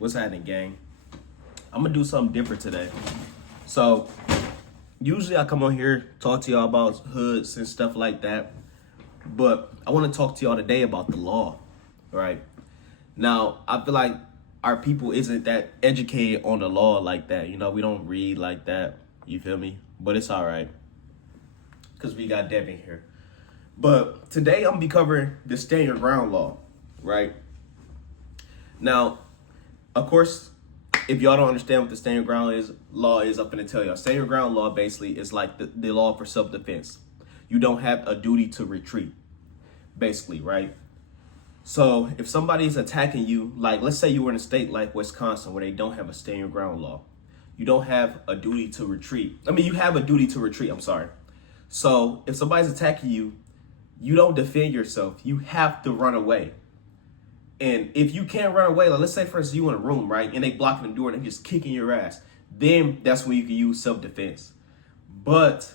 What's happening, gang? I'm gonna do something different today. So, usually I come on here, talk to y'all about hoods and stuff like that. But I wanna talk to y'all today about the law, right? Now, I feel like our people isn't that educated on the law like that. You know, we don't read like that. You feel me? But it's all right. Because we got Devin here. But today I'm gonna be covering the stand your ground law, right? Now, of course, if y'all don't understand what the stand your ground law is, I'm gonna tell y'all. Stand your ground law basically is like the law for self-defense. You don't have a duty to retreat, basically, right? So if somebody's attacking you, like let's say you were in a state like Wisconsin where they don't have a stand your ground law, you don't have a duty to retreat. I mean, you have a duty to retreat, I'm sorry. So if somebody's attacking you, you don't defend yourself. You have to run away. And if you can't run away, like let's say for instance you in a room, right, and they blocking the door and they just kicking your ass, then that's when you can use self-defense. But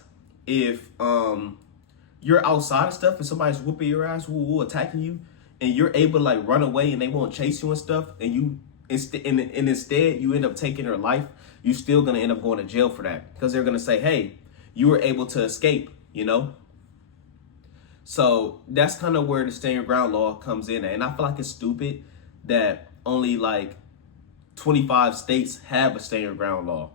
if you're outside of stuff and somebody's whooping your ass, attacking you, and you're able to like run away and they won't chase you and stuff, and you instead you end up taking their life, you're still gonna end up going to jail for that because they're gonna say, hey, you were able to escape, you know. So that's kind of where the stand your ground law comes in at. And I feel like it's stupid that only like 25 states have a stand your ground law.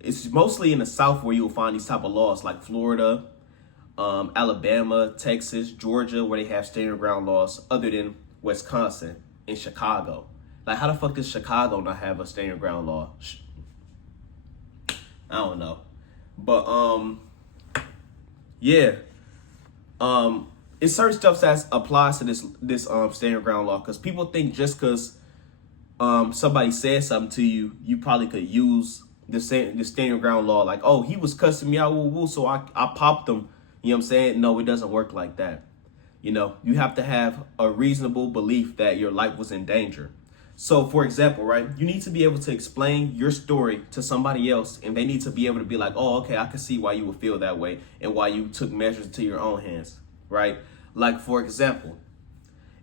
It's mostly in the South where you'll find these type of laws like Florida, Alabama, Texas, Georgia, where they have stand your ground laws other than Wisconsin and Chicago. Like how the fuck does Chicago not have a stand your ground law? I don't know. But yeah. It's certain stuff that applies to this stand your ground law, because people think just because somebody said something to you, you probably could use the stand your ground law, like, oh, he was cussing me out, so I popped him. You know what I'm saying? No, it doesn't work like that. You know, you have to have a reasonable belief that your life was in danger. So, for example, right, you need to be able to explain your story to somebody else, and they need to be able to be like, oh, okay, I can see why you would feel that way and why you took measures into your own hands, right? Like, for example,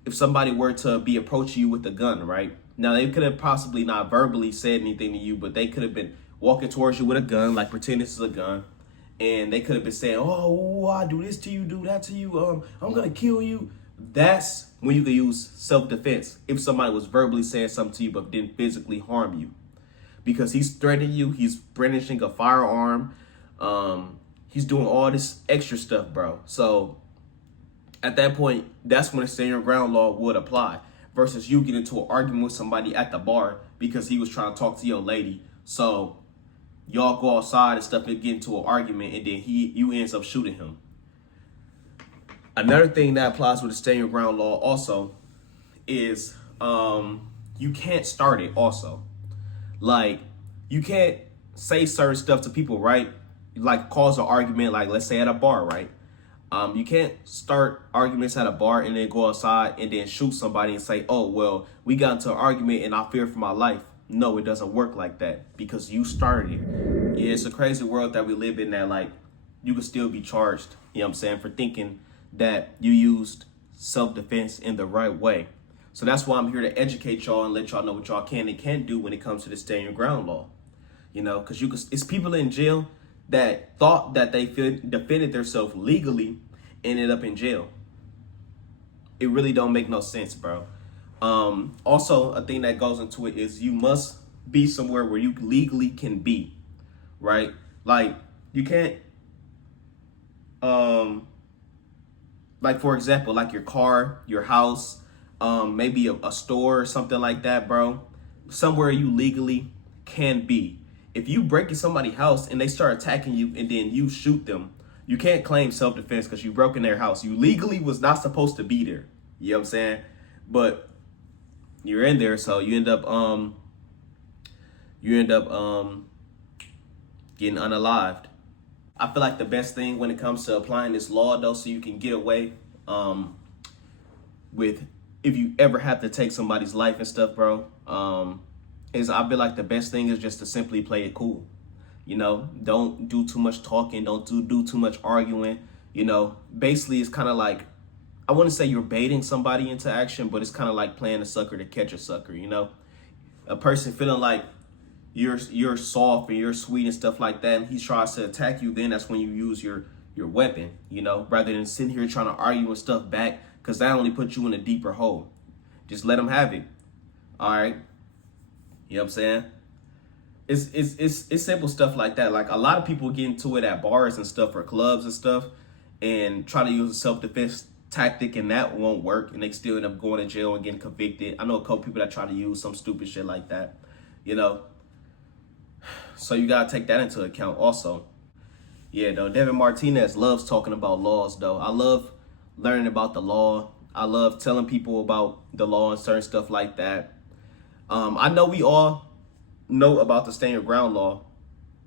if somebody were to be approaching you with a gun, right? Now, they could have possibly not verbally said anything to you, but they could have been walking towards you with a gun, like pretend this is a gun, and they could have been saying, oh, I do this to you, do that to you, I'm going to kill you. That's when you can use self-defense if somebody was verbally saying something to you but didn't physically harm you. Because he's threatening you, he's brandishing a firearm, he's doing all this extra stuff, bro. So at that point, that's when the stand your ground law would apply. Versus you get into an argument with somebody at the bar because he was trying to talk to your lady. So y'all go outside and stuff and get into an argument, and then you ends up shooting him. Another thing that applies with the stand your ground law also is you can't start it also. Like, you can't say certain stuff to people, right? Like cause an argument, like let's say at a bar, right? You can't start arguments at a bar and then go outside and then shoot somebody and say, oh, well, we got into an argument and I fear for my life. No, it doesn't work like that because you started it. Yeah, it's a crazy world that we live in that, like, you could still be charged, you know what I'm saying, for thinking that you used self-defense in the right way. So that's why I'm here to educate y'all and let y'all know what y'all can and can't do when it comes to the stand your ground law. You know, because it's people in jail that thought that they defended themselves legally, ended up in jail. It really don't make no sense, bro. Also, a thing that goes into it is you must be somewhere where you legally can be, right? Like, you can't, like, for example, like your car, your house, maybe a store or something like that, bro. Somewhere you legally can be. If you break in somebody's house and they start attacking you and then you shoot them, you can't claim self-defense because you broke in their house. You legally was not supposed to be there. You know what I'm saying? But you're in there, so you end up getting unalived. I feel like the best thing when it comes to applying this law, though, so you can get away with if you ever have to take somebody's life and stuff, bro, is I feel like the best thing is just to simply play it cool. You know, don't do too much talking, don't do too much arguing. You know, basically it's kind of like, I wouldn't say you're baiting somebody into action, but it's kind of like playing a sucker to catch a sucker, you know? a person feeling like you're soft and you're sweet and stuff like that, and he tries to attack you, then that's when you use your weapon, you know, rather than sitting here trying to argue and stuff back, because that only puts you in a deeper hole. Just let him have it. All right. You know what I'm saying? It's simple stuff like that. Like, a lot of people get into it at bars and stuff, or clubs and stuff, and try to use a self-defense tactic, and that won't work, and they still end up going to jail and getting convicted. I know a couple people that try to use some stupid shit like that, you know. So you gotta take that into account also. Yeah, though, Devin Martinez loves talking about laws, though. I love learning about the law. I love telling people about the law and certain stuff like that. I know we all know about the stand your ground law,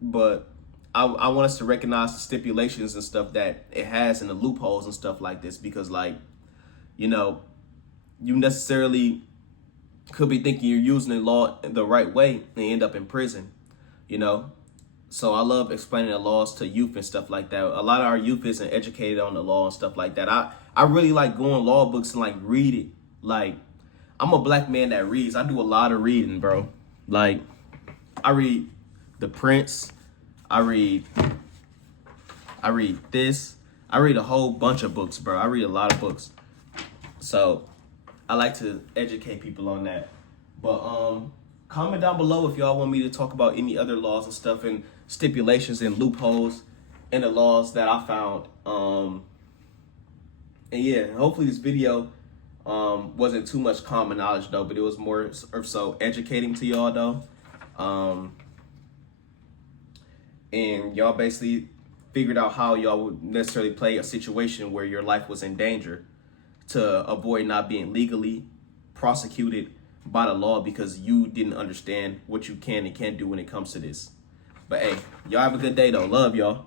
but I want us to recognize the stipulations and stuff that it has and the loopholes and stuff like this, because, like, you know, you necessarily could be thinking you're using the law the right way and end up in prison, you know. So I love explaining the laws to youth and stuff like that. A lot of our youth isn't educated on the law and stuff like that. I really like going law books and, like, read it. Like, I'm a black man that reads. I do a lot of reading, bro. Like, I read The Prince. I read this. I read a whole bunch of books, bro. I read a lot of books. So I like to educate people on that. But comment down below if y'all want me to talk about any other laws and stuff, and stipulations and loopholes in the laws that I found. And yeah, hopefully this video wasn't too much common knowledge, though, but it was more or so educating to y'all, though. And y'all basically figured out how y'all would necessarily play a situation where your life was in danger to avoid not being legally prosecuted by the law because you didn't understand what you can and can't do when it comes to this. But hey, y'all have a good day, though. Love y'all.